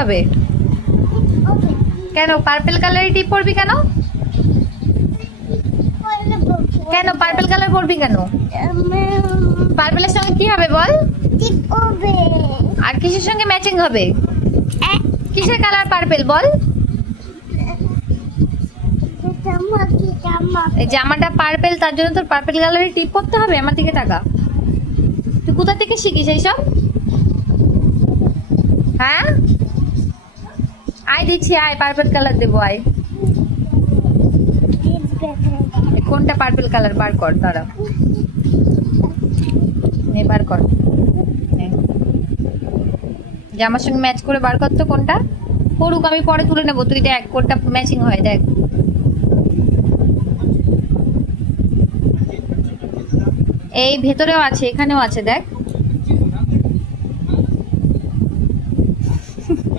হবে? কেন পার্পল কালারের টিপ পরবি কেন? কেন পার্পল কালার পরবি কেন? পার্পলের সঙ্গে কি হবে বল? আর কিসের সঙ্গে ম্যাচিং হবে? কিসের কালার পার্পল বল? এই জামাটা পার্পল, তার জন্য তোর পার্পল কালারের টিপ পরতে হবে? আমার দিকে টাকা, তুই কোথা থেকে শিখিস এইসব? হ্যাঁ আয় দিচ্ছি, আয় পার্পল কালার দেবো, আয়। কোনটা পার্পল কালার বার কর, দাঁড়া, নে বার কর, জামার সঙ্গে ম্যাচ করে বার কর তো কোনটা। পড়ুক, আমি পরে তুলে নেবো, তুই দেখ কোনটা ম্যাচিং হয়, দেখ। এই ভেতরেও আছে, এখানেও আছে, দেখ।